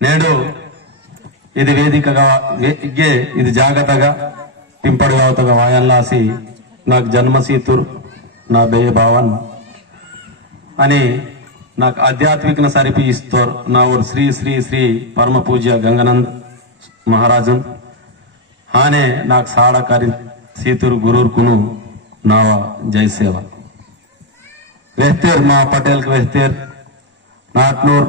నేడు ఇది వేదికగా ఇగ్గే ఇది జాగ్రత్తగా పింపడు గావతగా వాయల్లాసి నాకు జన్మసీతురు నా బేయ భావన్ అని నాకు ఆధ్యాత్మికన సరిపి ఇస్తారు నా ఊరు శ్రీ శ్రీ శ్రీ పరమ పూజ్య గంగనంద్ మహారాజన్. ఆనే నాకు సాడకారి సీతురు గురూర్కును నావ జయసేవ వెహ్తేర్ మా పటేల్కి వెహ్తేర్ నాట్నూర్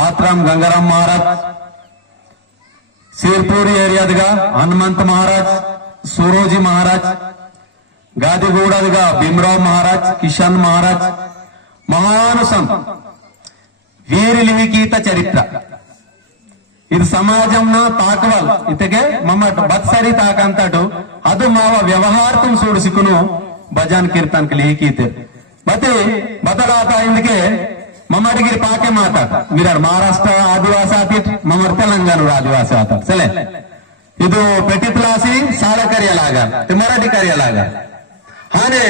ఆత్రాం గంగారాం మహారాజ్ సిర్పూరి ఏరియాదిగా హనుమంత్ మహారాజ్ సూరోజీ మహారాజ్ గాదిగూడదిగా భీమరావు మహారాజ్ కిషన్ మహారాజ్ మహానుసం వీరి లివికీత చరిత్ర ಇದು ಸಮಾಜಂನ ತಾಕವಲ್ ಇತೆಗೆ ಮಮ್ಮ ಬತ್ಸರಿ ತಾಕಂತಟು ಅದು ಮಾವ ವ್ಯವಹಾರತಂ ಸೂಡಿಸಿಕುನು ಭಜನ್ ಕೀರ್ತನ್ ಲಿಹಿಕೀತೆ ಬತೆ ಬದಲಾತ ಇಂದಕ್ಕೆ ममरगिर पाके महाराष्ट्र आदिवास आती ममर तेलंगान आदिवासी आता साल करियला मराठी करियला हाने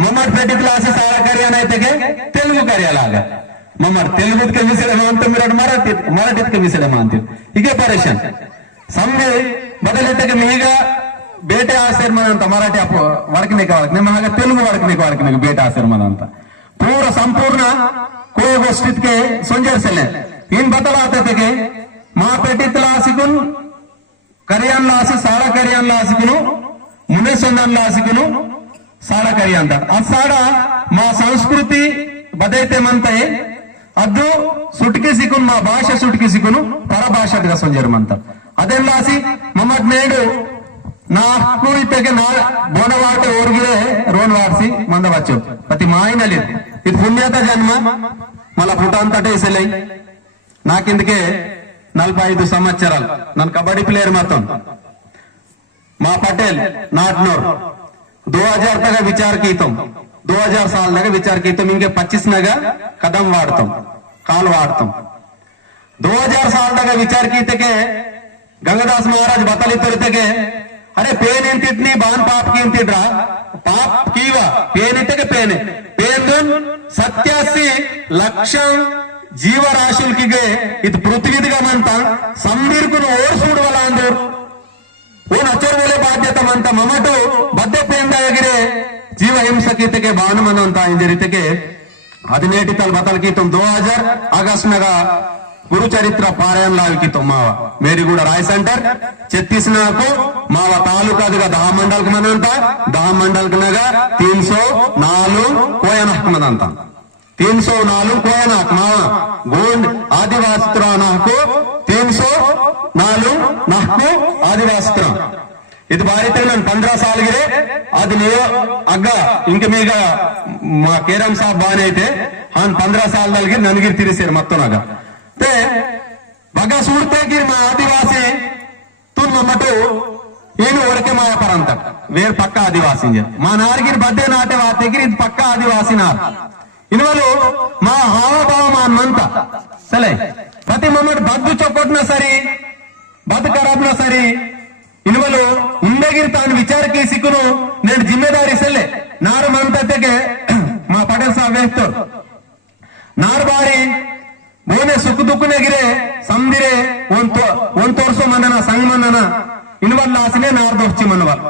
ममर पेटिप्लासी साल करिया तेलुगु करियला ममर तेलुगु के मिसले मानते मीर मराठी मराठी के मिसले मानते। हे परेशान। समय बदल मीगा बेटे आसर मन मराठी वर्क निक वर्क मेगा वर्क निक वर्क बेटे आसर मन पूरा संपूर्ण ಕೋಗೋಷ್ಠಿತ್ಗೆ ಸೊಂಜರ್ಸಲೆ ಇನ್ ಬದಲಾತತೆಗೆ ಮಾ ಪೆಟ್ಟಿತ್ಲಾಸಿಗುನ್ కరియాన్ లాసి సాడ కరియాన్ లాసికును మునేసొందన్ లాసికును సాడ కరి అంటారు ఆ సాడ మా సంస్కృతి బదైతే మంతాయి అద్దు సుటికి సికును మా భాష సుటికి సికును పరభాషగా సొంజరమంటారు అదేం లాసి మమ్మట్ నేడు నాకు ఇప్పటికే నా బోనవాట ఊరిగిరే రోన్ వాడిసి మందవచ్చు ప్రతి మాయనలేదు ఇది పుణ్యత జన్మ మళ్ళా పుట అంతటే ఇసలై నాకిందుకే నలభై ఐదు సంవత్సరాలు నన్ను కబడ్డీ ప్లేయర్ మొత్తం మా పటేల్ నాట్నోర్ दो हजार तक विचार कीतम दो हजार साल तक विचार कीतम इंके पच्चीस नगा कदम वाड़तम काल वाड़तम दो हजार साल तक विचार कीते के गंगादास महाराज बतली तोरते अरे पेन इंतिट्नी बान पाप की इंतिड्रा पाप कीवा पेन इतके पेन पेन ಸತ್ಯಾಸಿ ಲಕ್ಷ ಜೀವರಾಶುಲ್ಕಿಗೆ ಇದು ಪೃಥ್ವಿದಿಗಮಂತ ಸಂಬಿರ್ಗುನು ಓಡಿಸ್ಬಿಡುವಲ್ಲ ಅಂದ್ರು. ಓನ್ ಅಚ್ಚರ್ವಲೆ ಬಾಧ್ಯತ ಮಂತ ಮಮಟು ಬದ್ದೆ ಪೇಂದಾಗಿರೆ ಜೀವ ಹಿಂಸಕೀತಕ್ಕೆ ಬಾನುಮನು ಅಂತ ಇಂದಿರಿತಕ್ಕೆ ಹದಿನೇಟಿ ತಲ್ ಬತಲ್ಕೀತು ದೋ ಹಜಾರ್ ಆಗಸ್ಟ್ ನಗ కురుచరిత్ర పారాయణలావికి తొమ్మావ. కూడా రాయ్ సెంటర్ ఛత్తీస్నాకు మావ తాలూకాదిగా దహ మండల్కి మనంత దహ మండల్కి నగా తీన్ సో నాలు కోయనహకు మనంత తీన్ సో నాలు కోయనహకు మావ గోండ్ ఆదివాస్త్ర నాకు తీన్ సో నాలు నహకు ఆదివాస్త్ర. ఇది భారీ నేను పంద్రా సాలిగిరే అది నీ అగ్గ ఇంక మీద మా కేరం సాబ్ బానే అయితే హాన్ పంద్రా సాల్ నలిగి నన్గిరి తీరిసారు మొత్తం నాగా તે ભગા સુરતે ગીર માં આદિવાસી તું મમ્મટો ఈయన ఒడికే మా పరంతం వేరు పక్క ఆదివాసీ మా నారిగిరి బద్దే నాటే వా దగ్గర ఇది పక్క ఆదివాసీ నార్ ఇనువలు మా హావభావం అన్నంత. సరే ప్రతి మొన్నటి బద్దు చొప్పటినా సరే బద్దు ఖరాబ్నా సరే ఇనువలు ఉండగిరి తాను విచారకి సిక్కును నేను జిమ్మేదారి సెల్లే. నారు మంతకే మా పటేల్ సాబ్ వేస్తారు. నారు బారి ಸುಖ ನಗಿರೇ ಸಂದಿರೆ ಒಂದ್ ತೋರ್ಸೋ ಮಂದನ ಸಂಗ್ ಮಂದನ ಇನ್ವಲ್ಲ ಆಸನೆ ನಾರ್ದೋರ್ಚಿ ಮನ್ವ